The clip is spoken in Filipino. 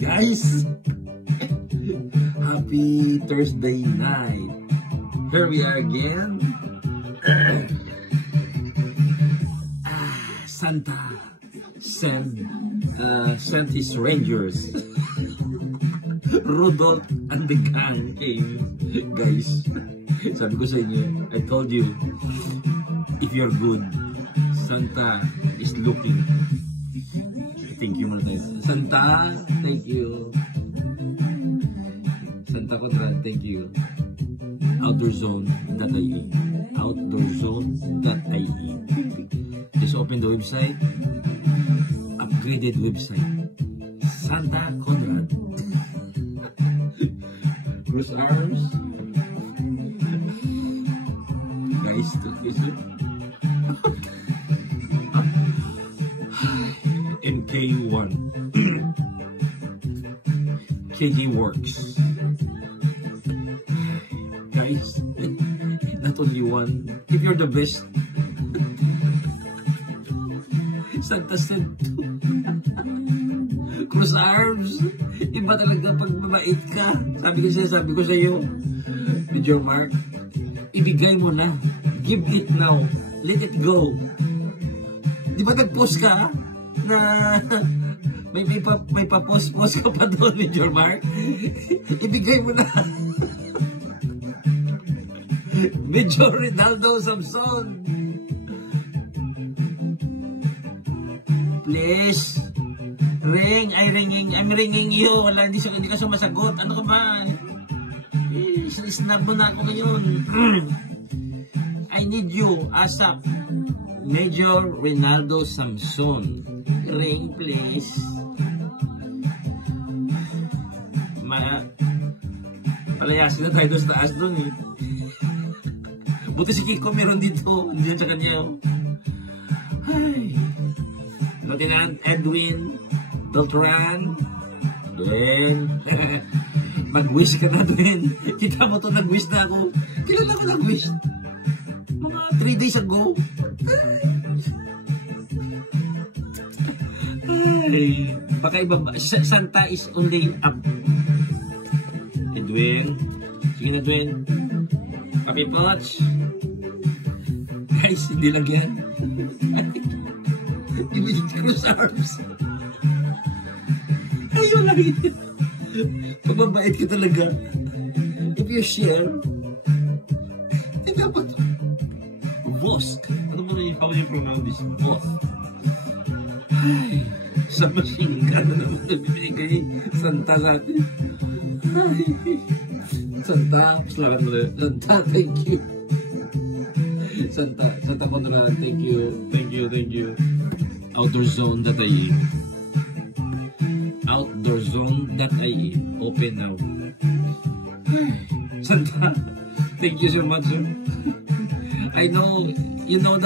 Guys, happy Thursday night. Here we are again. Santa sent his rangers. Rudolph and the gang came. Guys, sabi ko sa inyo, I told you, if you're good, Santa is looking. Thank you, Martin. Santa, thank you. Santa Conrad, thank you. Outdoorzone.ie. Outdoorzone.ie. Just open the website. Upgraded website. Santa Conrad. Cross arms. Guys, MK1. KG Works. Guys, not only one. If you're the best, Santa sent Cross arms. Iba talaga pag mabait ka. Sabi ko sa iyo, Major Mark, ibigay mo na. Give it now. Let it go. Di ba nag-post ka na may pa-post ka pa doon, Major Mark? Ibigay mo na. Major Rinaldo Samson, please ring. I'm ringing you. Wala, hindi ka sumasagot. Ano ka ba? Snap mo na ako ngayon. I need you ASAP. Major Rinaldo Samson, ring please. Palayasin na tayo doon sa taas doon eh. Buti si Kiko meron dito. Hindi yan sa kanya. Ay. Lieutenant Edwin Beltran. Dwayne. Mag-wish ka na, Dwayne. Kita mo to, nag-wish na ako. Kailan ako nag-wish? Mga 3 days ago. Ay. Baka iba ba? Santa is only up. Edwin. Sige na, Dwayne. Papi Poch. Guys, hindi lang yan. Cross arms. Ayaw lang yun. Pababait ka talaga. If you share, hindi dapat. Boss. Ano mo rin, how do you pronounce this? Boss. Ay, sa machine ka na naman nabibigay Santa sa atin. Ay. Santa, salamat mo rin. Santa, thank you. Santa Conrad, thank you. Thank you. Outdoorzone.ie. Outdoorzone.ie. Open now. Santa, thank you so much. I know, you know that.